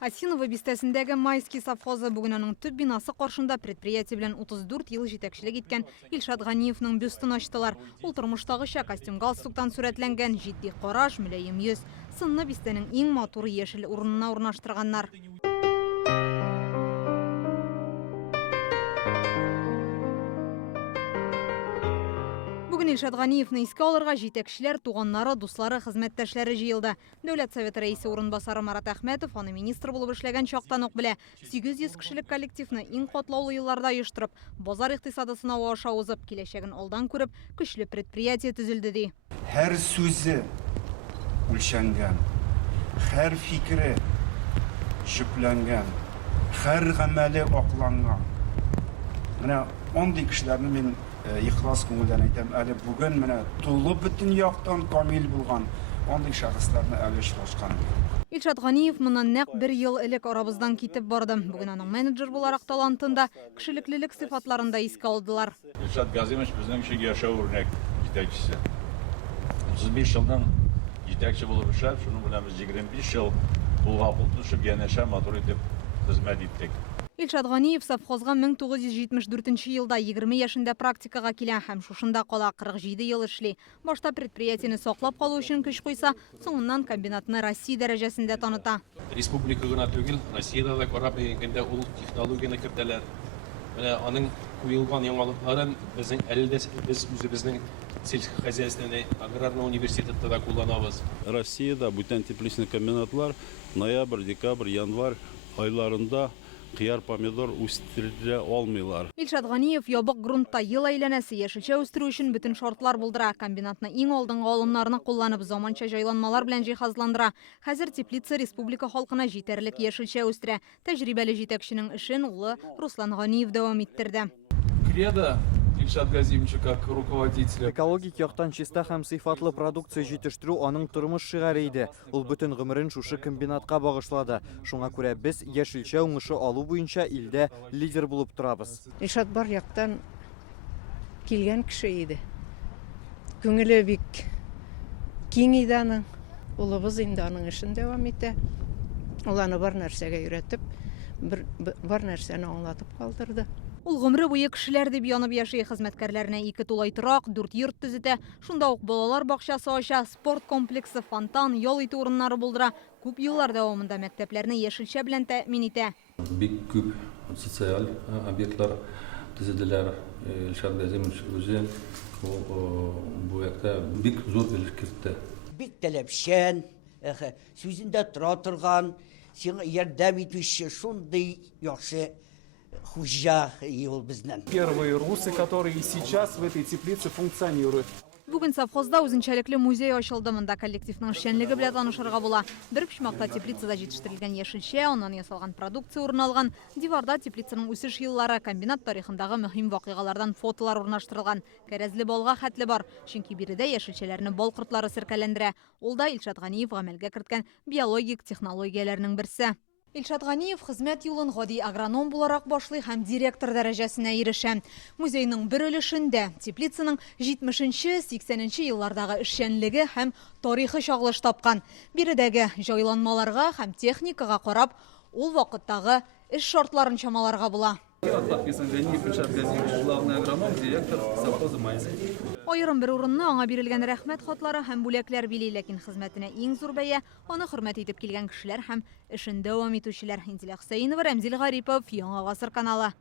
Осинова бистәсендәге Майский совхозы бүген аның төп бинасы каршында предприятие белән 34 ел җитәкчелек иткән Илшат Ганиевның бюстын ачтылар. Ул тормыштагыча костюм галстуктан сурәтләнгән, җитди караш, мөлаем йөз, сынны бистәнең иң матур яшел урынына урнаштырганнар. Бүген Илшат Ганиевны искә алырга җитәкчеләр, туганнары, дуслары, хезмәттәшләре җыелды. Дәүләт советы рәисе урынбасары Марат Әхмәтов аны министр булып эшләгән чактан ук белә. 800 кешелек коллективны иң катлаулы елларда оештырып, базар икътисады сынавы аша узып, киләчәген алдан күреп, көчле предприятие төзелде ди. Һәр сүзе үлчәнгән, һәр фикере җөпләнгән, һәр гамәле акланган. Менә андый кешеләрне мин ихлас күңелдән әйтәм, әле бүген менә тулы бөтен яктан камил булган андый шәхесләрне әле очрашкан. Илшат Ганиев моннан нәкъ 1 ел элек арабыздан китеп барды. Бүген аның менеджер буларак талантында, кешелеклелек сыйфатларында искә алдылар. Илшат Газимович безнең өчен яшәү үрнәк җитәкчесе. 35 елдан җитәкче булып эшләп, шуның белән без 25 ел булга булышып, янәшә матур итеп хезмәт иттек. Илшат Ганиев совхозга 1974 елда 20 яшендә практикага килә һәм шушында кала 47 ел эшли. Башта предприятияне саклап калу өчен көч куйса, соңыннан комбинатны Россия дәрәҗәсендә таныта. Республика гына түгел, Россиядә дә карап әйткәндә ул технологияне кертәләр. Менә аның куелган яңалыкларын безнең әлдә без үзебезнең сельскохозяйственный аграрный университетта да кулланабыз. Россиядә бүтән тепличный комбинатлар ноябрь, декабрь, январь айларында кыяр, помидор үстерә алмыйлар. Илшат Ганиев ябык грунтта ел әйләнәсе яшелчә үстерү өчен бүтән шартлар булдыра. Комбинатны иң алдынгы алымнарны кулланып, заманча җайланмалар белән җиһазландыра. Хәзер теплица республика халкына җитәрлек яшелчә үстерә. Тәҗрибәле җитәкченең эшен улы Руслан Ганиев дәвам иттерде. Кредо Илшат Газимовича как руководителя. Экологик яктан чиста һәм сыйфатлы продукция җитештерү аның тормыш шигаре иде. Ул бөтен гомерен шушы комбинатка багышлады. Шуңа күрә без яшелчә уңышы алу буенча илдә лидер булып торабыз. Илшат бар яктан килгән кеше иде. Күңеле бик киң иде аның. Улыбыз инде аның эшен дәвам итә. Ул аны бар нәрсәгә өйрәтеп, бар нәрсәне аңлатып калдырды. Ул гомере буе кешеләр дип янып яши, хезмәткәрләренә 2 тулай торак, 4 йорт төзетә. Шунда ук балалар бакчасы ача, спорт комплексы, фонтан, ял итү урыннары булдыра. Күп еллар дәвамында мәктәпләрне яшелчә белән тәэмин итә. Бик күп социаль объектлар төзеделәр. Илшат Газимович үзе бу якта бик зур өлеш кертте. Бик таләпчән, сүзендә тора торган, сиңа ярдәм итүче шундый яхшы хуҗа ел безнең. Первые русы, которые сейчас в этой теплице функционируют. Бүген совхозда үзенчәлекле музей ачылды. Монда коллективның эшчәнлеге белән танышырга була. Бер почмакта теплицада җитештерелгән яшелчә, аннан ясалган продукция урын алган. Диварда теплицаның үсеш еллары, комбинат тарихындагы мөһим вакыйгалардан фотолар урнаштырылган. Кәрәзле балга хәтле бар, чөнки биредә яшелчәләрне бал кортлары серкәләндерә. Ул да Илшат Ганиев гамәлгә керткән биологик технологияләрнең берсе. Илшат Ганиев хезмәт юлын гади агроном буларак башлый һәм директор дәрәҗәсенә ирешә. Музейның бер өлешендә теплицаның 70-80 еллардагы эшчәнлеге һәм тарихи чагылыш тапкан. Биредәге җайланмаларга һәм техникага карап, ул вакыттагы эш шартларын чамаларга була. Главный агроном, директор совхоза Майский. Аерым бер урынны аңа бирелгән рәхмәт хатлары һәм бүләкләр били, ләкин хезмәтенә иң зур бәя аны хөрмәт итеп килгән кешеләр һәм эшен дәвам итүчеләр. Инзилә Хөсәенова, Рәмзил Гарипов, Яңа Гасыр каналы.